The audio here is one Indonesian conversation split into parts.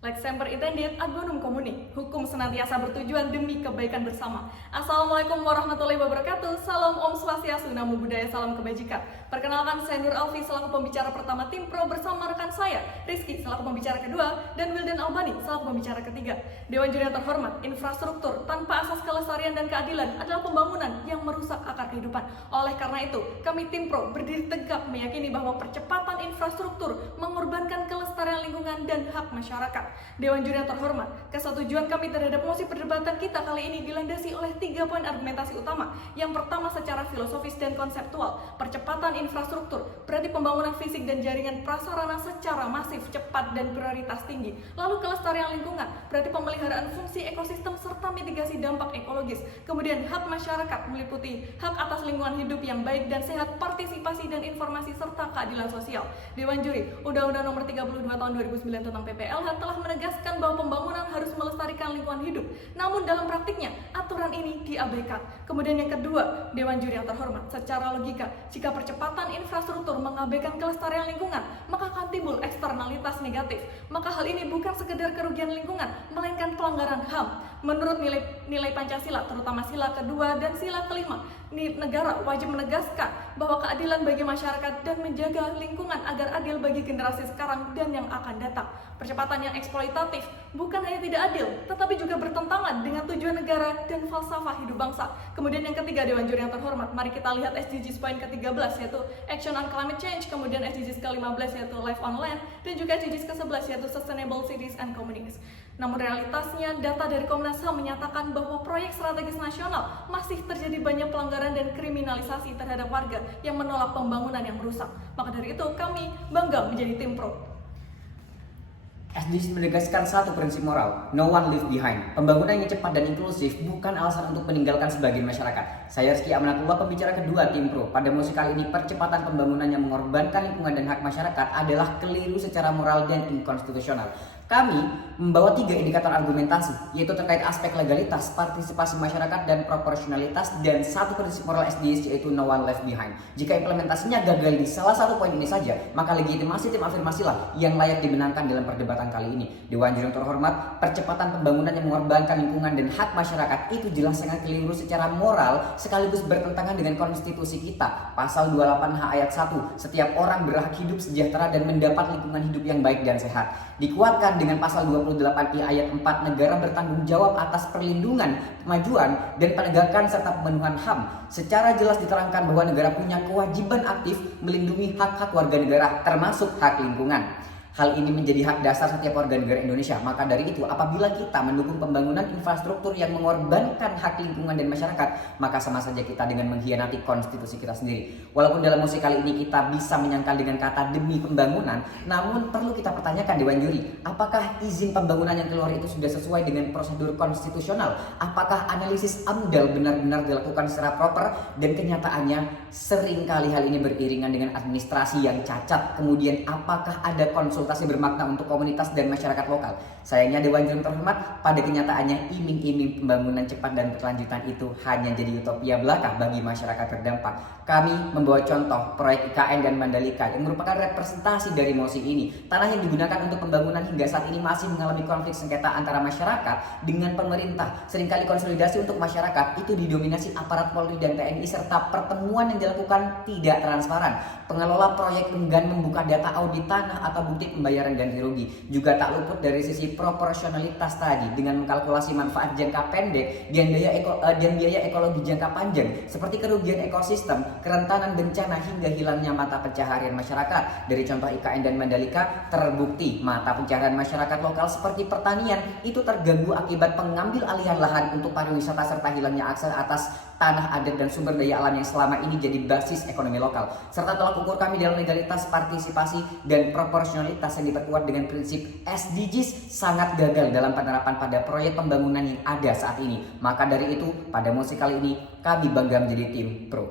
Lex semper intendit ad bonum comuni. Hukum senantiasa bertujuan demi kebaikan bersama. Assalamualaikum warahmatullahi wabarakatuh. Salam Om Swastiastu, Namo Buddhaya, salam kebajikan. Perkenalkan, saya Nur Alfi selaku pembicara pertama tim pro bersama rekan saya, Rizky selaku pembicara kedua, dan Wildan Albani selaku pembicara ketiga. Dewan Juri yang terhormat, infrastruktur tanpa asas kelestarian dan keadilan adalah pembangunan yang merusak akar kehidupan. Oleh karena itu, kami tim pro berdiri tegak meyakini bahwa percepatan infrastruktur mengorbankan kelestarian lingkungan dan hak masyarakat. Dewan Juri yang terhormat, kesetujuan kami terhadap mosi perdebatan kita kali ini dilandasi oleh 3 poin argumentasi utama. Yang pertama secara filosofis dan konseptual, percepatan infrastruktur berarti pembangunan fisik dan jaringan prasarana secara masif, cepat, dan prioritas tinggi. Lalu kelestarian lingkungan berarti pemeliharaan fungsi ekosistem serta mitigasi dampak ekologis. Kemudian hak masyarakat meliputi hak atas lingkungan hidup yang baik dan sehat, partisipasi dan informasi, serta keadilan sosial. Dewan Juri, Undang-Undang Nomor 32 Tahun 2009 tentang PPLH telah menegaskan bahwa pembangunan harus melestarikan lingkungan hidup. Namun dalam praktiknya, aturan ini diabaikan. Kemudian yang kedua, Dewan Juri yang terhormat, secara logika, jika percepatan infrastruktur mengabaikan kelestarian lingkungan, maka akan timbul eksternalitas negatif. Maka hal ini bukan sekedar kerugian lingkungan, melainkan pelanggaran HAM. Menurut nilai Pancasila, terutama sila kedua dan sila kelima, negara wajib menegaskan bahwa keadilan bagi masyarakat dan menjaga lingkungan agar adil bagi generasi sekarang dan yang akan datang. Percepatan yang eksploitatif bukan hanya tidak adil, tetapi juga bertentangan dengan tujuan negara dan falsafah hidup bangsa. Kemudian yang ketiga, Dewan Juri yang terhormat, mari kita lihat SDGs poin ke-13 yaitu Action on Climate Change, kemudian SDGs ke-15 yaitu Life on Land, dan juga SDGs ke-11 yaitu Sustainable Cities and Communities. Namun realitasnya, data dari Komnas HAM menyatakan bahwa proyek strategis nasional masih terjadi banyak pelanggaran dan kriminalisasi terhadap warga yang menolak pembangunan yang merusak. Maka dari itu kami bangga menjadi tim pro. SDGs menegaskan satu prinsip moral, no one leave behind. Pembangunan yang cepat dan inklusif bukan alasan untuk meninggalkan sebagian masyarakat. Saya Rizky Amanatullah, pembicara kedua tim pro. Pada mosi kali ini, percepatan pembangunan yang mengorbankan lingkungan dan hak masyarakat adalah keliru secara moral dan inkonstitusional. Kami membawa 3 indikator argumentasi, yaitu terkait aspek legalitas, partisipasi masyarakat, dan proporsionalitas, dan satu prinsip moral SDGs yaitu no one left behind. Jika implementasinya gagal di salah satu poin ini saja, maka legitimasi tim afirmasilah yang layak dimenangkan dalam perdebatan kali ini. Dewan Juri yang terhormat, percepatan pembangunan yang mengorbankan lingkungan dan hak masyarakat itu jelas sangat keliru secara moral sekaligus bertentangan dengan konstitusi kita. Pasal 28H ayat 1, setiap orang berhak hidup sejahtera dan mendapat lingkungan hidup yang baik dan sehat. Dikuatkan dengan pasal 28I ayat 4, negara bertanggung jawab atas perlindungan, kemajuan, dan penegakan serta pemenuhan HAM. Secara jelas diterangkan bahwa negara punya kewajiban aktif melindungi hak-hak warga negara, termasuk hak lingkungan. Hal ini menjadi hak dasar setiap warga negara Indonesia. Maka dari itu, apabila kita mendukung pembangunan infrastruktur yang mengorbankan hak lingkungan dan masyarakat, maka sama saja kita dengan mengkhianati konstitusi kita sendiri. Walaupun dalam mosi kali ini kita bisa menyangkal dengan kata demi pembangunan, namun perlu kita pertanyakan Dewan Juri, apakah izin pembangunan yang keluar itu sudah sesuai dengan prosedur konstitusional? Apakah analisis AMDAL benar-benar dilakukan secara proper? Dan kenyataannya seringkali hal ini beriringan dengan administrasi yang cacat. Kemudian apakah ada konsultasi bermakna untuk komunitas dan masyarakat lokal? Sayangnya Dewan Juri terhormat, pada kenyataannya iming-iming pembangunan cepat dan berkelanjutan itu hanya jadi utopia belaka bagi masyarakat terdampak. Kami membawa contoh proyek IKN dan Mandalika yang merupakan representasi dari mosi ini. Tanah yang digunakan untuk pembangunan hingga saat ini masih mengalami konflik sengketa antara masyarakat dengan pemerintah. Seringkali konsolidasi untuk masyarakat itu didominasi aparat Polri dan TNI serta pertemuan yang dilakukan tidak transparan. Pengelola proyek enggan membuka data audit tanah atau bukti pembayaran ganti rugi. Juga tak luput dari sisi proporsionalitas tadi dengan mengkalkulasi manfaat jangka pendek dan biaya ekologi jangka panjang seperti kerugian ekosistem, kerentanan bencana hingga hilangnya mata pencaharian masyarakat. Dari contoh IKN dan Mandalika terbukti mata pencaharian masyarakat lokal seperti pertanian itu terganggu akibat pengambil alihan lahan untuk pariwisata serta hilangnya akses atas tanah adat dan sumber daya alam yang selama ini jadi basis ekonomi lokal. Serta tolak ukur kami dalam legalitas, partisipasi, dan proporsionalitas yang diperkuat dengan prinsip SDGs sangat gagal dalam penerapan pada proyek pembangunan yang ada saat ini. Maka dari itu, pada mosi kali ini kami bangga menjadi tim pro.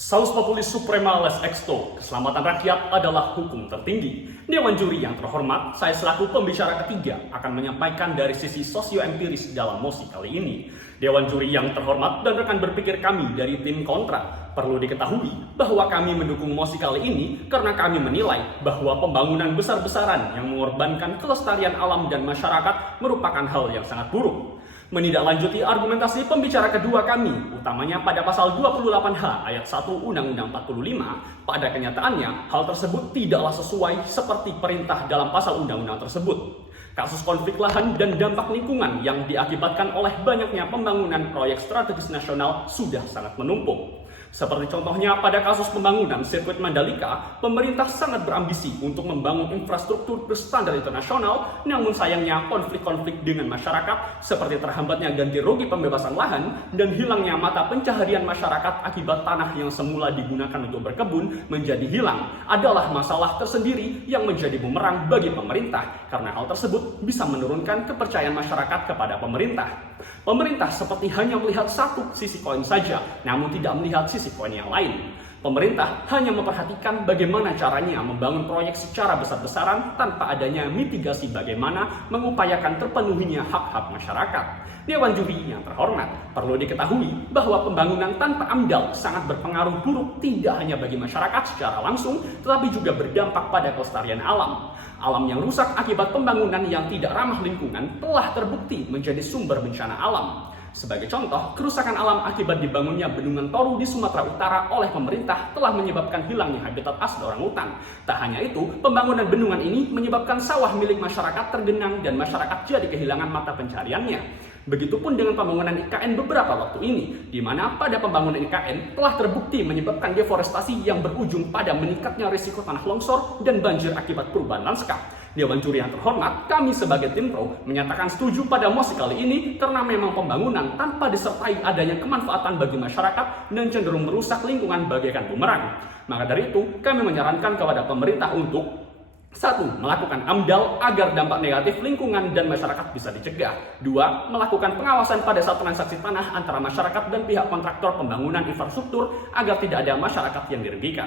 Salus Populis Suprema Les Exto, keselamatan rakyat adalah hukum tertinggi. Dewan Juri yang terhormat, saya selaku pembicara ketiga akan menyampaikan dari sisi sosioempiris dalam mosi kali ini. Dewan Juri yang terhormat dan rekan berpikir kami dari tim kontra, Perlu diketahui bahwa kami mendukung mosi kali ini karena kami menilai bahwa pembangunan besar-besaran yang mengorbankan kelestarian alam dan masyarakat merupakan hal yang sangat buruk. Menindaklanjuti argumentasi pembicara kedua kami, utamanya pada pasal 28H ayat 1 Undang-Undang 45, pada kenyataannya hal tersebut tidaklah sesuai seperti perintah dalam pasal undang-undang tersebut. Kasus konflik lahan dan dampak lingkungan yang diakibatkan oleh banyaknya pembangunan proyek strategis nasional sudah sangat menumpuk. Seperti contohnya pada kasus pembangunan sirkuit Mandalika, pemerintah sangat berambisi untuk membangun infrastruktur berstandar internasional, namun sayangnya konflik-konflik dengan masyarakat seperti terhambatnya ganti rugi pembebasan lahan dan hilangnya mata pencaharian masyarakat akibat tanah yang semula digunakan untuk berkebun menjadi hilang adalah masalah tersendiri yang menjadi bumerang bagi pemerintah karena hal tersebut bisa menurunkan kepercayaan masyarakat kepada pemerintah. Pemerintah seperti hanya melihat satu sisi koin saja, namun tidak melihat sisi koin yang lain. Pemerintah hanya memperhatikan bagaimana caranya membangun proyek secara besar-besaran tanpa adanya mitigasi bagaimana mengupayakan terpenuhinya hak-hak masyarakat. Dewan Juri yang terhormat, perlu diketahui bahwa pembangunan tanpa AMDAL sangat berpengaruh buruk tidak hanya bagi masyarakat secara langsung, tetapi juga berdampak pada kelestarian alam. Alam yang rusak akibat pembangunan yang tidak ramah lingkungan telah terbukti menjadi sumber bencana alam. Sebagai contoh, kerusakan alam akibat dibangunnya bendungan Toru di Sumatera Utara oleh pemerintah telah menyebabkan hilangnya habitat asli orangutan. Tak hanya itu, pembangunan bendungan ini menyebabkan sawah milik masyarakat tergenang dan masyarakat jadi kehilangan mata pencariannya. Begitupun dengan pembangunan IKN beberapa waktu ini, di mana pada pembangunan IKN telah terbukti menyebabkan deforestasi yang berujung pada meningkatnya risiko tanah longsor dan banjir akibat perubahan lanskap. Dewan Juri yang terhormat, kami sebagai tim pro menyatakan setuju pada mosi kali ini karena memang pembangunan tanpa disertai adanya kemanfaatan bagi masyarakat dan cenderung merusak lingkungan bagaikan bumerang. Maka dari itu, kami menyarankan kepada pemerintah untuk 1. Melakukan AMDAL agar dampak negatif lingkungan dan masyarakat bisa dicegah. 2. Melakukan pengawasan pada saat transaksi tanah antara masyarakat dan pihak kontraktor pembangunan infrastruktur agar tidak ada masyarakat yang dirugikan.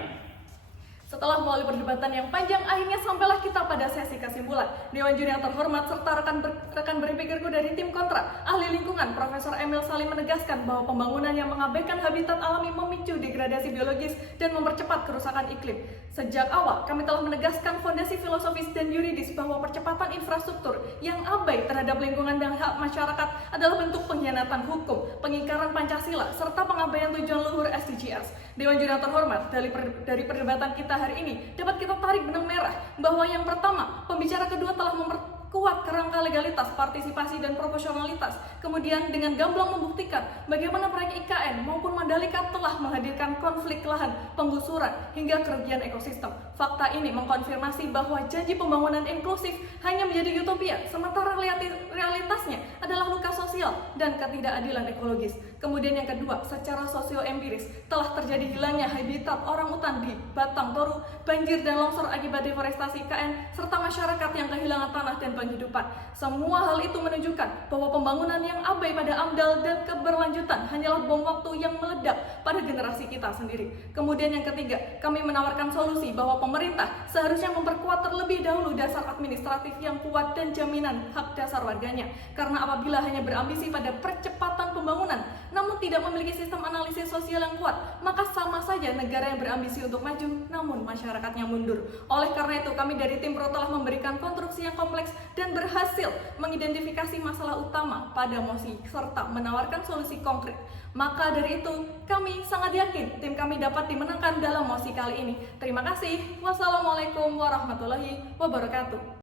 Setelah melalui perdebatan yang panjang, akhirnya sampailah kita pada sesi kesimpulan. Dewan Juri yang terhormat serta rekan berpikirku dari tim kontra, ahli lingkungan Profesor Emil Salim menegaskan bahwa pembangunan yang mengabaikan habitat alami memicu degradasi biologis dan mempercepat kerusakan iklim. Sejak awal, kami telah menegaskan fondasi filosofis dan yuridis bahwa percepatan infrastruktur yang abai terhadap lingkungan dan hak masyarakat adalah bentuk pengkhianatan hukum, pengingkaran Pancasila, serta pengabaian tujuan luhur SDGs. Dewan Juri yang terhormat, dari perdebatan kita hari ini dapat kita tarik benang merah bahwa yang pertama, pembicara kedua telah memperkuat kerangka legalitas, partisipasi, dan proporsionalitas. Kemudian dengan gamblang membuktikan bagaimana proyek IKN maupun Mandalika telah menghadirkan konflik lahan, penggusuran, hingga kerugian ekosistem. Fakta ini mengkonfirmasi bahwa janji pembangunan inklusif hanya menjadi utopia, sementara realitasnya adalah luka sosial dan ketidakadilan ekologis. Kemudian yang kedua, secara sosio-empiris telah terjadi hilangnya habitat orangutan di Batang Toru, banjir dan longsor akibat deforestasi IKN, serta masyarakat yang kehilangan tanah dan penghidupan. Semua hal itu menunjukkan bahwa pembangunan yang abai pada AMDAL dan keberlanjutan hanyalah bom waktu yang meledak pada generasi kita sendiri. Kemudian yang ketiga, kami menawarkan solusi bahwa pemerintah seharusnya memperkuat terlebih dahulu dasar administratif yang kuat dan jaminan hak dasar warganya. Karena apabila hanya berambisi pada percepatan pembangunan, namun tidak memiliki sistem analisis sosial yang kuat, maka sama saja negara yang berambisi untuk maju, namun masyarakatnya mundur. Oleh karena itu, kami dari tim pro telah memberikan konstruksi yang kompleks dan berhasil mengidentifikasi masalah utama pada mosi, serta menawarkan solusi konkret. Maka dari itu, kami sangat yakin tim kami dapat dimenangkan dalam mosi kali ini. Terima kasih. Wassalamualaikum warahmatullahi wabarakatuh.